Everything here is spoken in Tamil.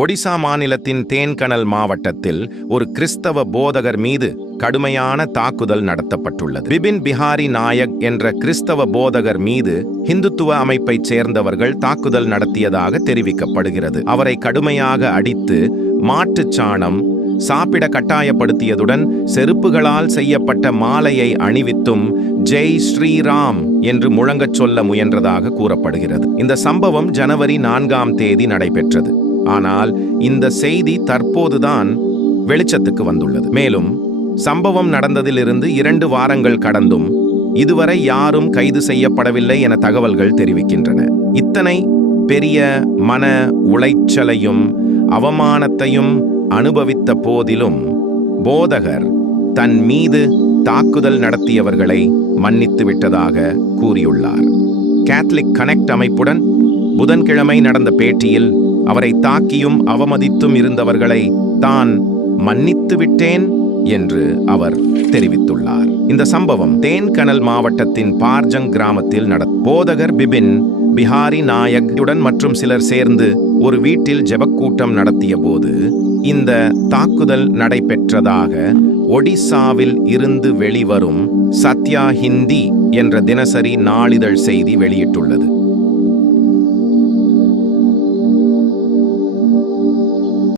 ஒடிசா மாநிலத்தின் தேன்கனல் மாவட்டத்தில் ஒரு கிறிஸ்தவ போதகர் மீது கடுமையான தாக்குதல் நடத்தப்பட்டுள்ளது. பிபின் பிஹாரி நாயக் என்ற கிறிஸ்தவ போதகர் மீது இந்துத்துவ அமைப்பைச் சேர்ந்தவர்கள் தாக்குதல் நடத்தியதாக தெரிவிக்கப்படுகிறது. அவரை கடுமையாக அடித்து மாட்டுச் சாணம் சாப்பிட கட்டாயப்படுத்தியதுடன் செருப்புகளால் செய்யப்பட்ட மாலையை அணிவித்தும் ஜெய் ஸ்ரீராம் என்று முழங்கச் சொல்ல முயன்றதாக கூறப்படுகிறது. இந்த சம்பவம் ஜனவரி 4ஆம் தேதி நடைபெற்றது. ஆனால் இந்த செய்தி தற்போதுதான் வெளிச்சத்துக்கு வந்துள்ளது. மேலும் சம்பவம் நடந்ததிலிருந்து 2 வாரங்கள் கடந்தும் இதுவரை யாரும் கைது செய்யப்படவில்லை என தகவல்கள் தெரிவிக்கின்றன. இத்தனை பெரிய மன உளைச்சலையும் அவமானத்தையும் அனுபவித்த போதிலும் போதகர் தன் மீது தாக்குதல் நடத்தியவர்களை மன்னித்து விட்டதாக கூறியுள்ளார். கேத்தலிக் கனெக்ட் அமைப்புடன் புதன்கிழமை நடந்த பேட்டியில் அவரை தாக்கியும் அவமதித்தும் இருந்தவர்களை தான் மன்னித்து விட்டேன் என்று அவர் தெரிவித்துள்ளார். இந்த சம்பவம் தேன்கனல் மாவட்டத்தின் பார்ஜங் கிராமத்தில் போதகர் பிபின் பிஹாரி நாயக்குடன் மற்றும் சிலர் சேர்ந்து ஒரு வீட்டில் ஜெபக்கூட்டம் நடத்திய போது இந்த தாக்குதல் நடைபெற்றதாக ஒடிசாவில் இருந்து வெளிவரும் சத்யா ஹிந்தி என்ற தினசரி நாளிதழ் செய்தி வெளியிட்டுள்ளது.